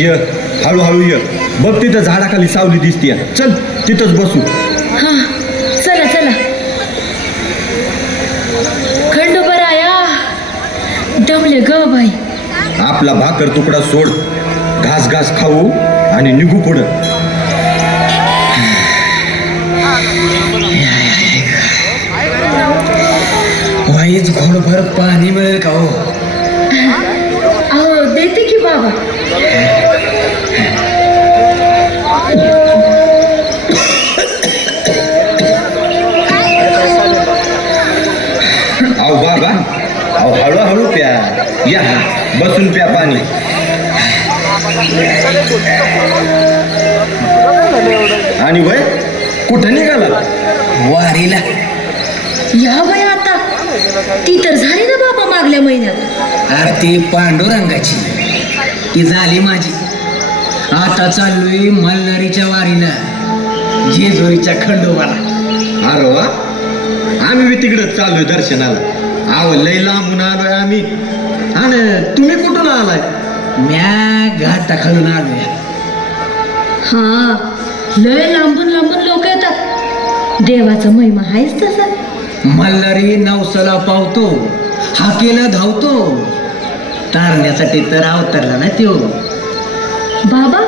ये हळूहळू ये. बघ तिथं झाडाखाली सावली दिसतीये. चल तिथंच बसू. हा चला चला. खंडोबाराया दमले ग बाई. आपला भाकर तुकडा सोड, घास घास खाऊ आणि निघू पुढं. वाईच घोडभर पाणी मिळेल का हो? अहो देते की बाबा. अहो बाबा, अहो हळूहळू प्या. या बसून प्या पाणी. आणि वय कुठं निघाला? वारीला. या बाई आता ती तर झाली ना बाबा मागल्या महिन्यात. आरती पांडुरंगाची ती झाली माझी. आता चाललोय मल्हारीच्या वारीला, जेजुरीच्या खंडोबाला. अरे वा, आम्ही बी तिकडं चाललोय दर्शनाला. अहो लय लांबून आलोय आम्ही. आणि तुम्ही कुठून आलाय? म्या घाटा खालून आलोय. हा लय लांबून लांबून लोक येतात. देवाचा महिमा आहेच तसा. मल्हारी नवसाला पावतो, हाकेला धावतो. तारण्यासाठी तर अवतरला ना त्यो. बाबा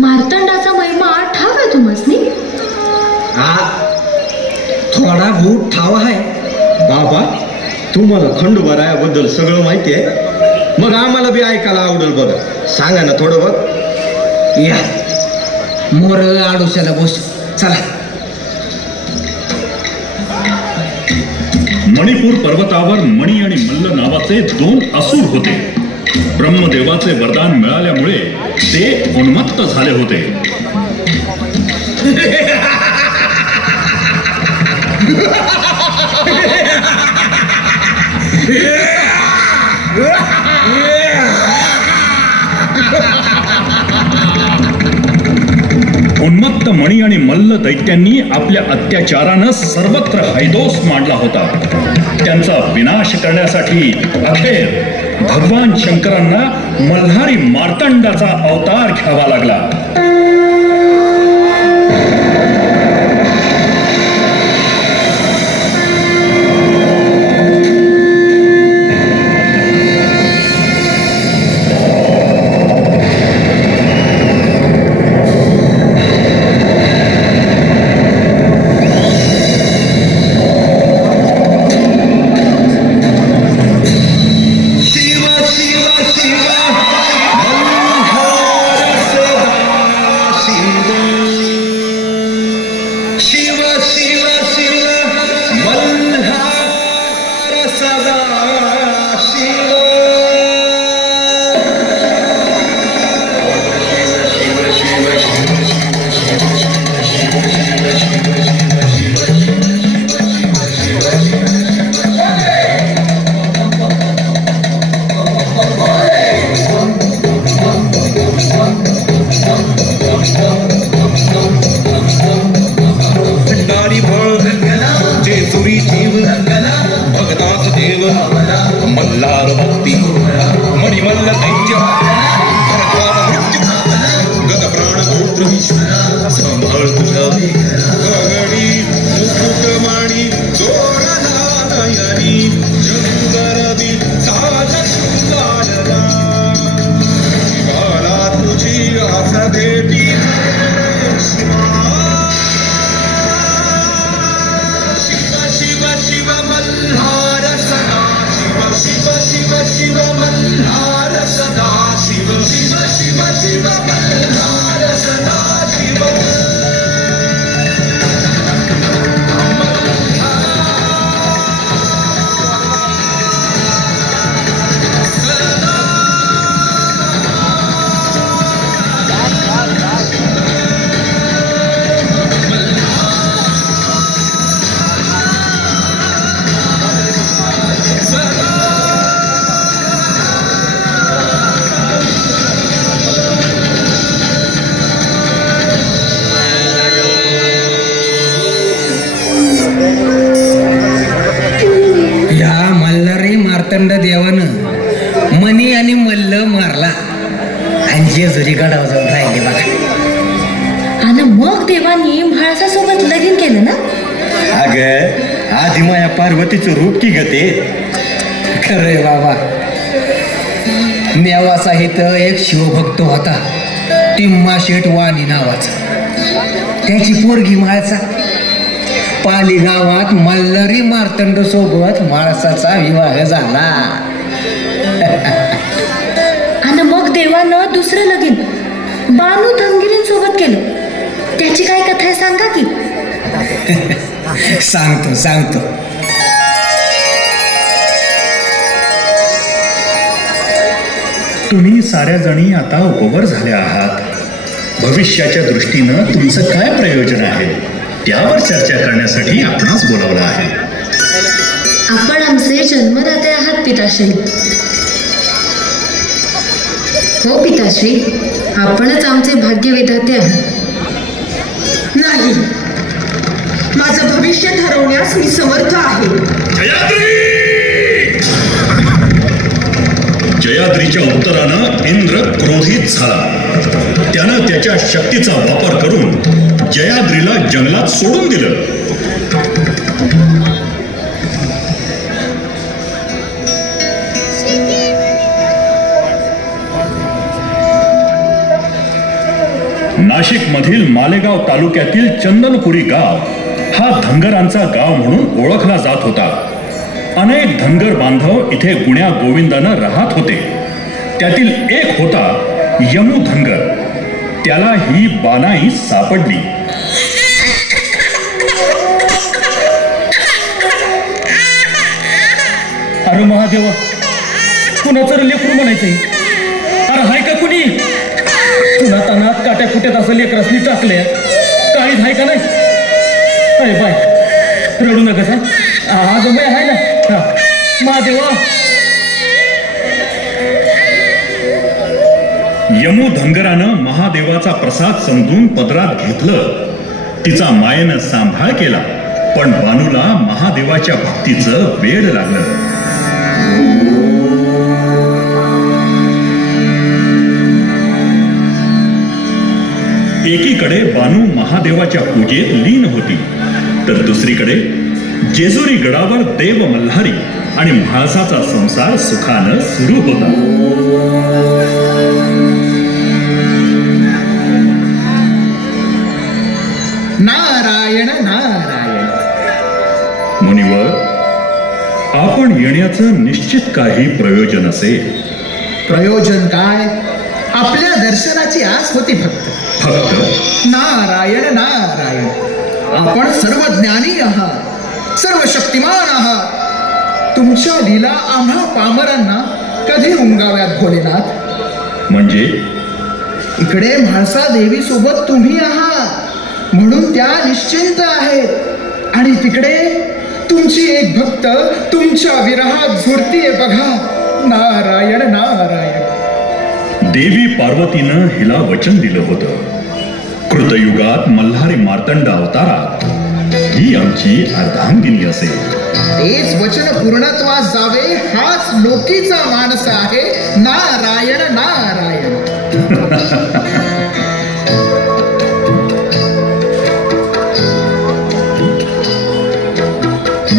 मार्तंडाचा महिमा ठाव आहे तुम्हासनी? हा थोडा भूत ठाव आहे. बाबा तुम्हाला खंडोबारायाबद्दल सगळं माहिती आहे? मग आम्हाला बी ऐकायला आवडेल बघा. सांगा ना थोडं बघ. या मोर आडोशाला बस. चला. मणिपूर पर्वतावर मणी आणि मल्ल नावाचे 2 असुर होते. ब्रह्मदेवाचे वरदान मिळाल्यामुळे ते उन्मत्त झाले होते. उन्मत्त मणी आणि मल्ल दैत्यांनी आपल्या अत्याचारानं सर्वत्र हैदोस मांडला होता. त्यांचा विनाश करण्यासाठी अखेर भगवान शंकरांना मल्हारी मार्तंडाचा अवतार घ्यावा लागला. देवानं मणी आणि मल्ल मारला आणि जेजुरी गडावर जाऊन राहिले बघा. आणि मग देवानी म्हाळसासोबत लगीन केलं ना. अगं आधी माया पार्वतीचं रूप की गते. खरंय बाबा. नेवासा इथं एक शिवभक्त होता, टिम्मा शेठ वाणी नावाचा. त्याची पोरगी म्हाळसा. पाली गावात मल्हारी मार्तंड सोबत म्हाळसाचा विवाह झाला. आणि मग देवानं दुसरं लगीन बानू धनगिरींसोबत केलं. त्याची काय कथा आहे सांगा की. सांगतो. तुम्ही साऱ्या जणी आता उपवर झाल्या आहात. भविष्याच्या दृष्टीनं तुमचं काय प्रयोजन आहे त्यावर चर्चा करण्यासाठी आपणास बोलावलं आहे. आपण आमचे जन्मदाते आहात पिताश्री. हो पिताश्री, आपणच आमचे भाग्य विधाते आहात. नाही, माझं भविष्य ठरवण्यास मी समर्थ आहे. जयाद्रीच्या उत्तरानं इंद्र क्रोधित झाला. त्यानं त्याच्या शक्तीचा वापर करून जयाद्रीला जंगलात सोडून दिलं. नाशिक मधील मालेगाव तालुक्यातील चंदनपुरी गाव हा धनगरांचा गाव म्हणून ओळखला जात होता. अनेक धनगर बांधव इथे गुण्या गोविंदानं राहत होते. त्यातील एक होता यमू धनगर. त्याला ही बानाई सापडली. अरे महादेवा, कुणाचं लेकरू म्हणायचंय. अरे हाय का कुणी? पुन्हा तनात काट्या कुट्यात असं लेकरसनी टाकले. काहीच हाय का नाही? अरे बाय, रडू नका सा. अगं बाय हाय ना. महादेवा. यमू धनगरानं महादेवाचा प्रसाद समजून पदरात घेतलं. तिचा मायेनं सांभाळ केला. पण बानूला महादेवाच्या भक्तीचं वेड लागलं. एकीकडे बानू महादेवाच्या पूजेत लीन होती, तर दुसरीकडे जेजुरी गडावर देव मल्हारी आणि म्हाळसाचा संसार सुखानं सुरू होता. नारायण नारायण. मुनिवर, आपण येण्याचं निश्चित काही प्रयोजन असेल. प्रयोजन काय? आपल्या दर्शनाची आस होती फक्त. नारायण नारायण. आपण सर्व ज्ञानी आहात, सर्व शक्तिमान आहात. तुमच्या लीला आम्हा पामरांना कधी उंगाव्यात भोलेनाथ? म्हणजे इकडे म्हाळसा देवी सोबत तुम्ही आहात म्हणून त्या निश्चिंत आहेत, आणि तिकडे तुमची एक भक्त तुमच्या विरहात झुरतीये बघा. नारायण नारायण. देवी पार्वतीनं हिला वचन दिलं होतं. कृतयुगात मल्हारी मार्तंड अवतारात ही आमची अर्धांगिनी असेल. तेच वचन पूर्णत्वास जावे हाच लोकीचा मानस आहे. नारायण नारायण.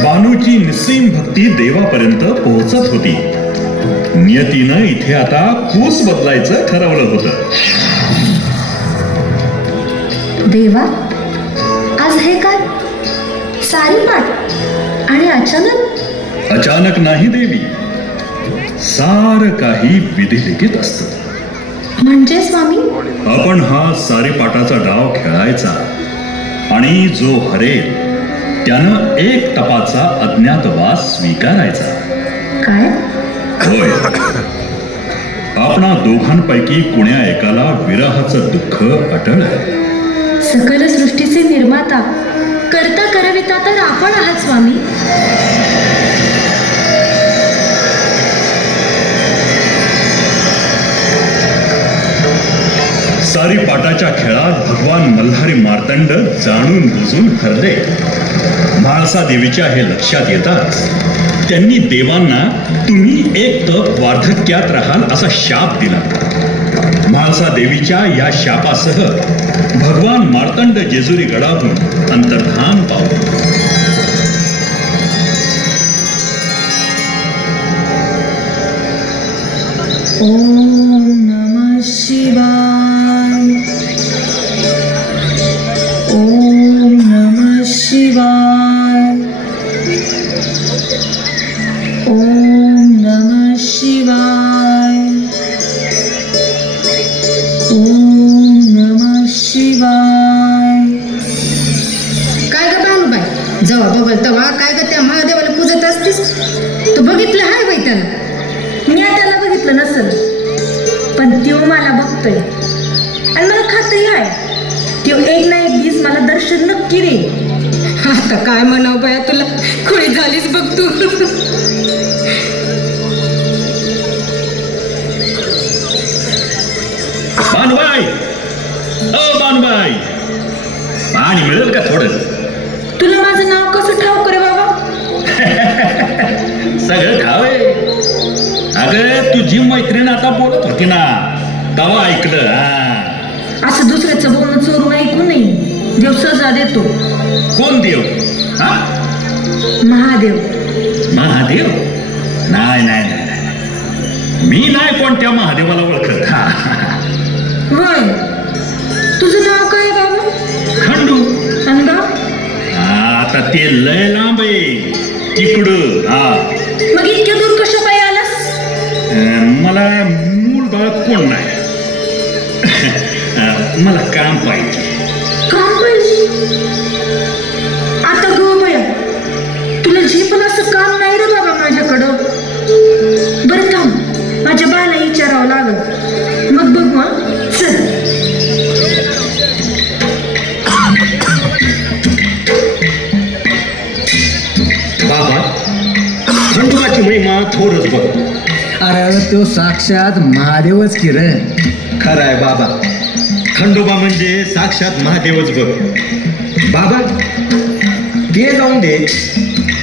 बानूची निस्सीम भक्ती देवापर्यंत पोहोचत होती. नियतीनं इथे आता कूस बदलायचं ठरवलं होतं. देवा, आज हे काय सारी पाठ आणि अचानक? अचानक नाही देवी, सार काही विधिलिखित असतं. म्हणजे स्वामी? आपण हा सारीपाटाचा डाव खेळायचा आणि जो हरेल त्यानं एक तपाचा अज्ञातवास स्वीकारायचा. काय? होय. आपणा दोघांपैकी कुण्या एकाला विरहाचं दुःख अटळ आहे. सकल सृष्टीचे निर्माता, करता करविता तर आपण आहात स्वामी. सारीपाटाच्या खेळात भगवान मल्हारी मार्तंड जाणून बुजून हरले. म्हाळसा देवीच्या हे लक्षात येताच त्यांनी देवांना तुम्ही एक तप वार्धक्यात राहाल असा शाप दिला. म्हाळसा देवीच्या या शापासह भगवान मार्तंड जेजुरी गडाहून अंतर्धान पावले. ओम नमः शिवाय. ओम नमः शिवाय. ओम नमः शिवाय. ओम नमः शिवाय. काय ग भानुबाई, जेव्हा बघल तेव्हा काय ग त्या महादेवाला पूजत असतीस? तू बघितलं हाय बाई त्याला? मी त्याला बघितलं नसल, पण त्यो मला बघतोय आणि मला खात्री आहे त्यो एक ना एक दिवस मला दर्शन नक्की देईल. आता काय म्हणावं बाया तुला, खुळी झालीस बघ तू. बानुबाई, ओ बानुबाई, पाणी मिळेल का थोडं? तुला माझं नाव कसं ठाऊक रे बाबा? सगळं ठाव आहे. अगं तुझी मैत्रीण आता बोलत होती ना, तेव्हा ऐकलं. असं दुसऱ्याचं बोलणं चोरून ऐकू नये. देव सजा देतो. कोण देव? महादेव. महादेव? नाही नाही नाही, मी नाही कोणत्या महादेवाला ओळखत. होय, तुझं नाव काय बाबा? खंडू. आणि गाव? आता ते लय लांब आहे तिकडं. मग इतक्या दूर कशा पायी आलास? मला मूल बाळ कोण नाही. मला काम पाहिजे. काम पाहिजे? आता गो बया, तुला जे पण असं काम नाही रे बाबा माझ्याकडं. बरं थांब, माझ्या बाला विचारावं लागल, मग बघू. चल. बाबा, खंडोबाची महिमा थोडंच बघ. अरे तो साक्षात महादेवच की रे. खरं आहे बाबा, खंडोबा म्हणजे साक्षात महादेवच बघ. बाबा ते जाऊन दे,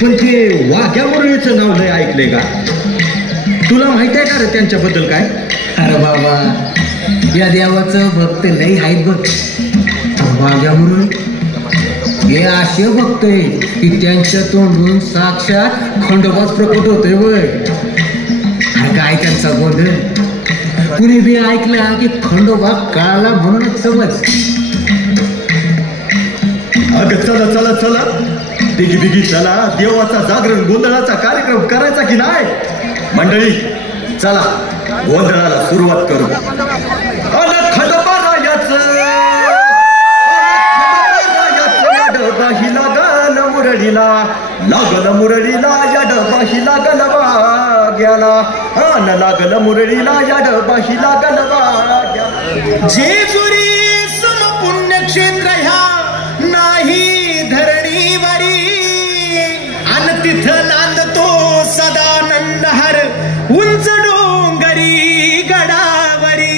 पण ते वाघ्या मुरळीचं नाव लय ऐकलंय का? तुला माहित आहे का रे त्यांच्याबद्दल काय? अरे बाबा, या देवाचं भक्त लई आहेत बघ. वाघ्या म्हणून हे असे बघतोय की त्यांच्या तोंडून साक्षात खंडोबाच प्रकट होतोय बघ. अरे काय त्यांचा गोंधळ, कुणी बी ऐकला की खंडोबा कळाला म्हणूनच समज. अगं चला चला चला, दिगी दिगी चला, देवाचा जागरण गोंधळाचा कार्यक्रम करायचा की नाही? मंडळी चला, गोंधळाला सुरुवात करू. खंडोबा रायाचं डबाही लागल मुरडीला, लागल मुरडीला या डबाही लागल वाग्याला. न लागल मुरडीला या डबाही लागल वाग्याला. जेजुरी समपुण्यक्षेत्र ह्या नाही धरणीवरी, अन तिथं नांदतो सदानंद हर उंच डोंगरी गडावरी.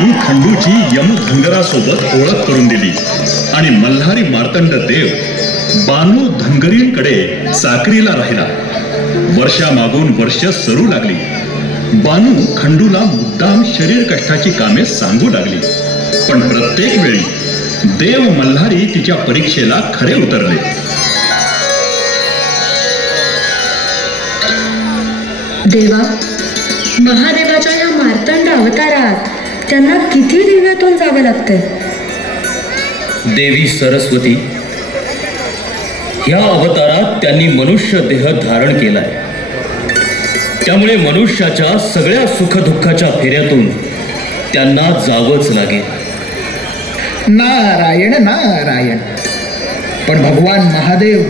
देवांनी खंडूची यमधनगरासोबत ओळख करून दिली आणि मल्हारी मार्तंड देव बानू धनगरींकडे चाकरीला राहिला. वर्षामागून वर्ष सरू लागली. बानू खंडूला मुद्दाम शरीर कष्टाची कामे सांगू लागली, पण प्रत्येक वेळी देव मल्हारी तिच्या परीक्षेला खरे उतरले. देवा, महादेवाच्या या मार्तंड अवतारात त्यांना किती दिव्यातून जावे लागते. देवी सरस्वती, ह्या अवतारात त्यांनी मनुष्य देह धारण केलाय. त्यामुळे मनुष्याच्या सगळ्या सुखदुःखाच्या फेऱ्यातून त्यांना जावंच लागेल. नारायण नारायण. पण भगवान महादेव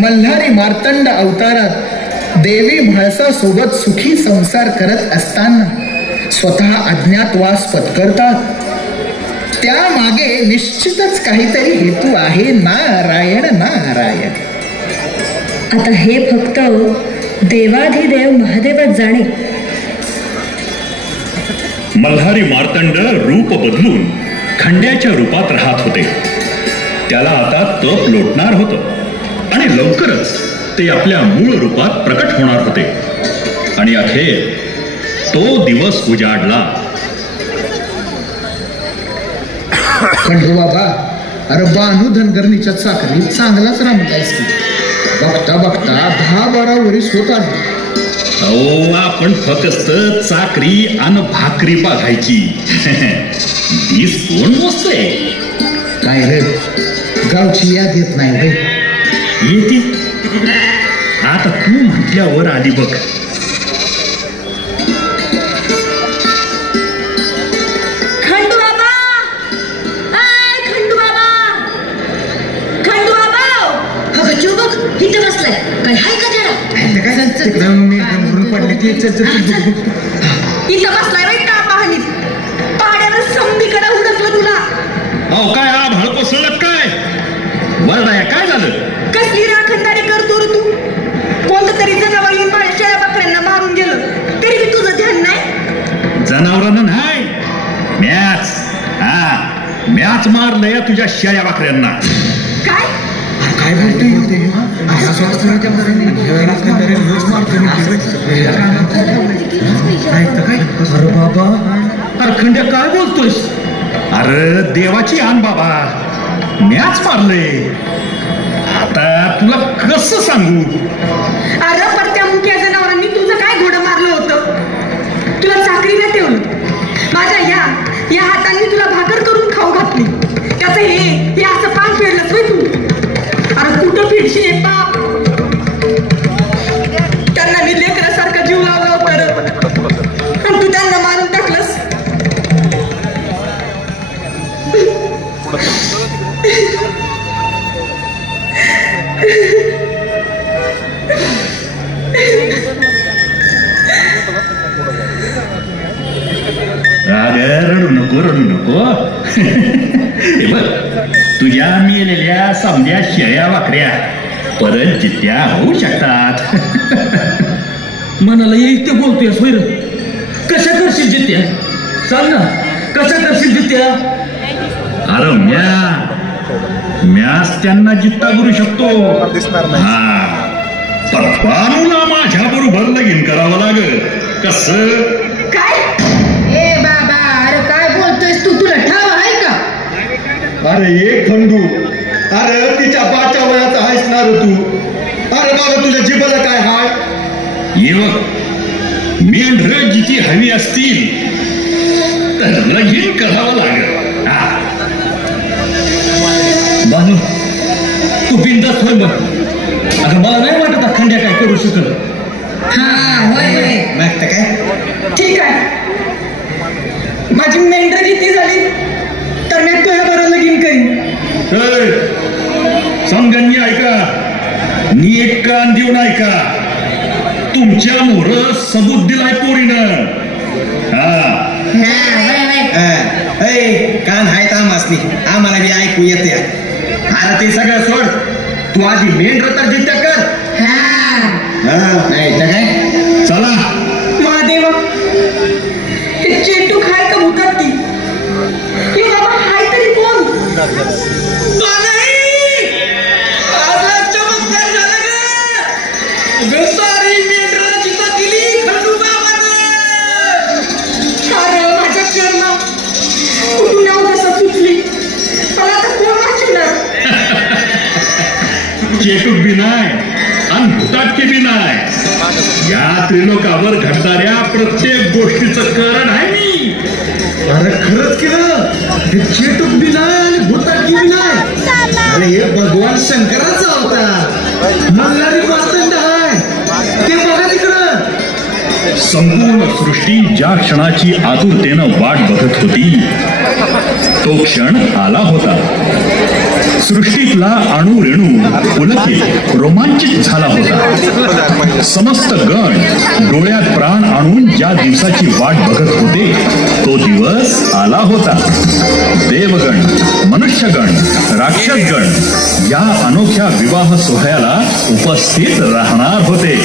मल्हारी मार्तंड अवतारात देवी म्हाळसासोबत सुखी संसार करत असताना स्वतः अज्ञातवास पत्करतात. त्यामागे निश्चितच काहीतरी हेतू आहे. नारायण नारायण. आता हे फक्त देवाधिदेव महादेवच जाणे. मल्हारी मार्तंड रूप बदलून खंड्याच्या रूपात राहत होते. त्याला आता तप लोटणार होतं आणि लवकरच ते आपल्या मूळ रूपात प्रकट होणार होते. आणि अखेर तो दिवस उजाडला. खंडू बाबा, अरे बानू धनगरणीच्या चाकरीत चांगलाच रमलायस की. बघता बघता 10-12 वर्ष होत आली. अहो, आपण फक्त चाकरी आणि भाकरी बघायची. वीस कोण मोजते? काय रे, गावची याद येत नाही रे. येते आता तू म्हटल्यावर आली बघ. खंडू बाबा, खंडू बाबा, खंडू बाबा, अगं जीव बघ, इथं बसलाय. काय हाय का त्याला? इथं बसलाय बाई का पाहणीत. पाड्यानं समधीकडे हुडकलं तुला. अहो, काय आभाळ कोसळलं काय? वरडाया काय झालं? कसली राखणदारी करतो रे तू? कोणतं तरी जनावर येऊन माझ्या शेळ्या बकऱ्यांना मारून गेलं, तरी बी तुझं ध्यान नाही. जनावरांना नाही, मॅच मारलंय तुझ्या शेळ्या बकऱ्यांना. काय काय बोलतोय? अरे बाबा, अरे खंड्या काय बोलतोयस? अरे देवाची आण बाबा, मॅच मारले. आता तुला कसं सांगू? अरे पण त्या मुख्या जनावरांनी तुझं काय घोडं मारलं होतं? तुला चाकरीला ठेवलं. माझ्या या हातांनी तुला भाकर करून खाऊ घातली. त्याचं हे असं पान फेडलंच होय तू. अरे कुठं फिरशी आहे बाप? त्यांना मी लेकरासारखा जीव लावला होता रे, आणि तू त्यांना मारून टाकलंस. रडू नको. हे बघ, तुझ्या मेलेल्या समध्या शेळ्या वाकड्या परत जित्या होऊ शकतात. मनाला येईल ते बोलतोय सोयर. कशा करशील जित्या? सांग ना, कशा करशील जित्या? अरे म्याच त्यांना जित्ता करू शकतो. हा, पण बानूला माझ्या बरोबर लगीन करावं लागेल. कसं? काय? ए बाबा, अरे काय बोलतोयस तू? तुला ठाव आहे का? अरे एक खंडू, अरे तिच्या बाच्या वयाचा आहेस ना रे तू. अरे बाबा, तुझ्या जीवाला काय हाय? ये बघ, मेंढर जिथे हवी असतील तर लगीन करावं लागेल. बानू, तू बिंदास होय बघ. अगं मला नाही वाटत खंड्या काय करू शकल. मागतं काय? ठीक आहे, माझी मेंढर जिती झाली तर मी तुझ्या बरोबर लगीन करीन. समजांनी ऐका, नीट कान देऊन ऐका. तुमच्या मोहर सबूत दिलाय पोरीनं. कान हायत आमासनी, आम्हाला बी ऐकू येते. अरे ते सगळं सोड, तू आधी मेंढर तर जित्या कर. नाही तर काय? चला. महादेवा, हे चेटू खाय का भुकत ती? चेटूक बी नाही आणि भूताटकी बी नाही. या त्रिलोकावर घडणाऱ्या प्रत्येक गोष्टीचं कारण आहे मी. अरे खरंच केलं. चेटूक बी नाही आणि भूताटकी बी नाही. अरे हे भगवान शंकराचा अवतार मल्हारी मार्तंड आहे. ते बघा तिकडं. संपूर्ण सृष्टी ज्या क्षणाची आतुरतेनं वाट बघत होती तो क्षण आला होता. सृष्टीतला अणुरेणू पुलकित रोमांचित झाला होता. समस्त गण डोळ्यात प्राण आणून ज्या दिवसाची वाट बघत होते तो दिवस आला होता. देवगण, मनुष्यगण, राक्षसगण या अनोख्या विवाह सोहळ्याला उपस्थित राहणार होते.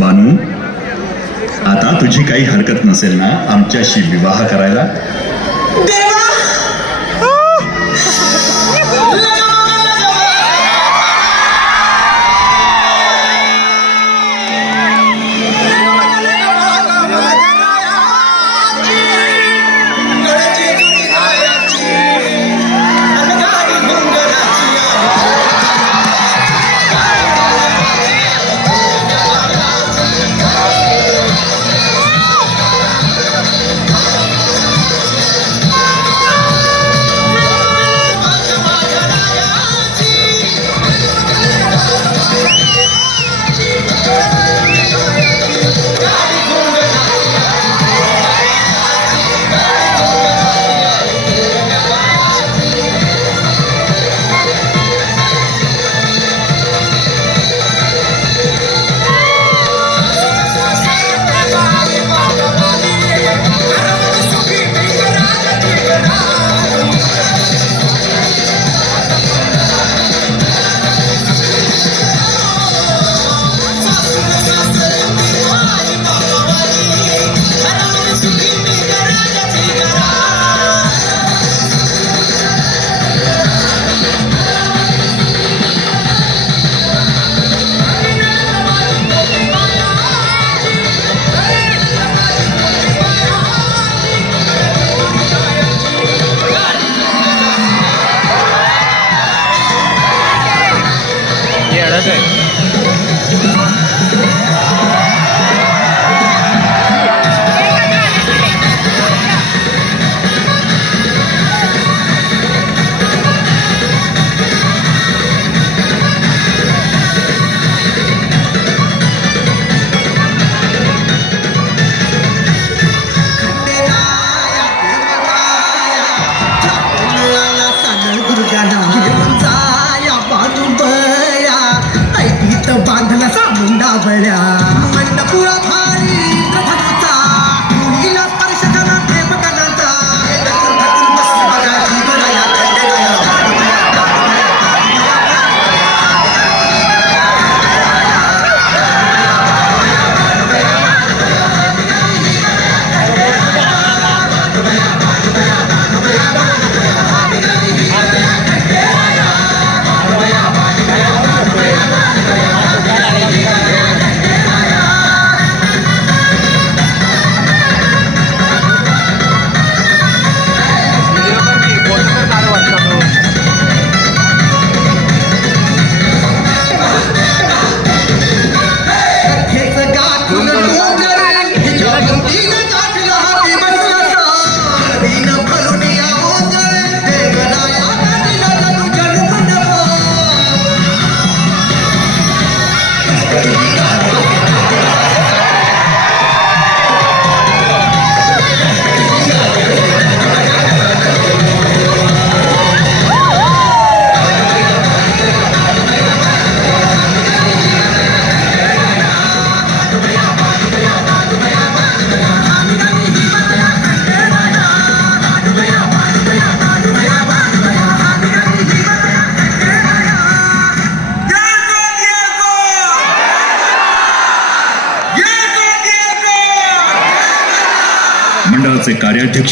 बानू, आता तुझी काही हरकत नसेल ना आमच्याशी विवाह करायला? परिवाराचे कार्याध्यक्ष